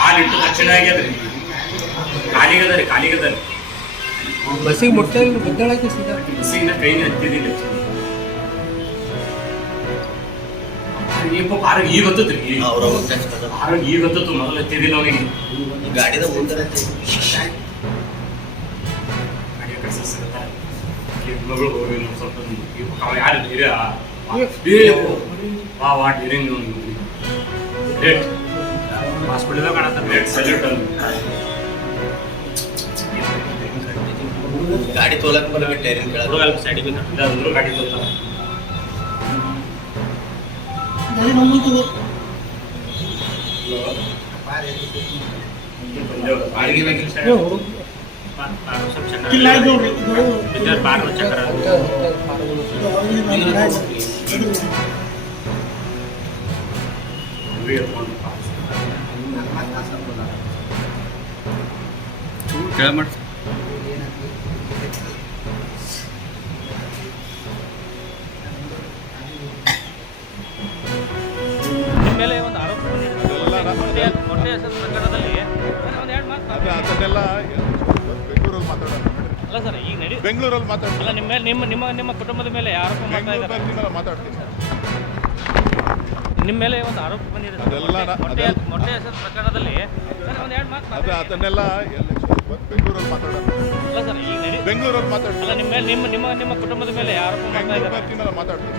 ಕಾಲಿಟ್ಟು ತಕ್ಷಣ ಆಗ್ಯದ್ರಿ, ಕಾಲಿಗದ ಬಸ್ಸಿಗೆ ಮುಟ್ಟ ಬದ್ದಾಳಕ್ಕೆ ಸೀದಾ ಬಸ್ಸಿನ ಕೈನ ಹತ್ತಿದಿಲ್ಲ. ಆರೋಗ್ಯ ಈಗ ಗೊತ್ತತ್ರಿ, ಆರೋಗ್ಯ ಈಗ ಗೊತ್ತತ್ತು, ಮೊದಲು ಹತ್ತಿದಿಲ್ಲ ಅವನಿಗೆ. ಗಾಡಿದ ಮಗಳು ಹೋಗಿ ಸ್ವಲ್ಪ ಯಾರು ಧೈರ್ಯ ಹಾಸ್ಪಿಟಲ್ದಾಗ ಕಾಣತ್ತ ರೇಟ್ ಸಲ್ಯೂಟ್ ಗಾಡಿ ತೋಲಕ್ ಬರಬೇಕು ಸೈಡಿಗೆ ಗಾಡಿ ತೋತಾರ. ಮೇಲೆ ಒಂದು ಆರೋಪ ಮೊಟ್ಟೆ ಪ್ರಕರಣದಲ್ಲಿ ಅದನ್ನೆಲ್ಲ ಬೆಂಗಳೂರಲ್ಲಿ ಮಾತಾಡೋಣ. ಅಲ್ಲ ಸರ್, ಈಗ ನಡಿ ಬೆಂಗಳೂರಲ್ಲಿ ಮಾತಾಡೋಣ. ಅಲ್ಲ, ನಿಮ್ಮ ಮೇಲೆ ನಿಮ್ಮ ಕುಟುಂಬದ ಮೇಲೆ ಆರೋಪ ಮಾಡ್ತಾ ಇದ್ದಾರೆ. ಮಾತಾಡ್ತೀನಿ ಸರ್. ನಿಮ್ಮ ಮೇಲೆ ಒಂದು ಆರೋಪ ಬಂದಿದೆ ಮೊಟ್ಟೆ ಹೆಸರು ಪ್ರಕರಣದಲ್ಲಿ ಒಂದು ಎರಡು ಮಾತು ಅದನ್ನೆಲ್ಲ ಬೆಂಗಳೂರಲ್ಲಿ ಮಾತಾಡೋಣ. ಅಲ್ಲ ಸರ್, ಈಗ ನಡಿ ಬೆಂಗಳೂರಲ್ಲಿ ಮಾತಾಡೋಣ. ಅಲ್ಲ, ನಿಮ್ಮ ಮೇಲೆ ನಿಮ್ಮ ಕುಟುಂಬದ ಮೇಲೆ ಆರೋಪ ಮಾಡ್ತಾ ಇದ್ದಾರೆ. ಮಾತಾಡ್ತೀನಿ.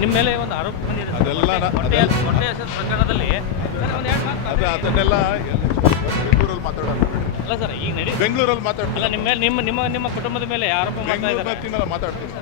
ನಿಮ್ಮ ಮೇಲೆ ಒಂದು ಆರೋಪ ಬಂದಿದೆ ಮೊಟ್ಟೆ ಹೆಸರು ಪ್ರಕರಣದಲ್ಲಿ ಒಂದು ಎರಡು ಮಾತು ಅದನ್ನೆಲ್ಲ ಬೆಂಗಳೂರಲ್ಲಿ ಮಾತಾಡೋಣ. ಅಲ್ಲ ಸರ್, ಈಗ ನಡಿ ಬೆಂಗಳೂರಲ್ಲಿ ಮಾತಾಡೋಣ. ಅಲ್ಲ, ನಿಮ್ಮ ಕುಟುಂಬದ ಮೇಲೆ ಆರೋಪ ಮಾಡ್ತಾ ಇದ್ದಾರೆ. ಮಾತಾಡ್ತೀನಿ.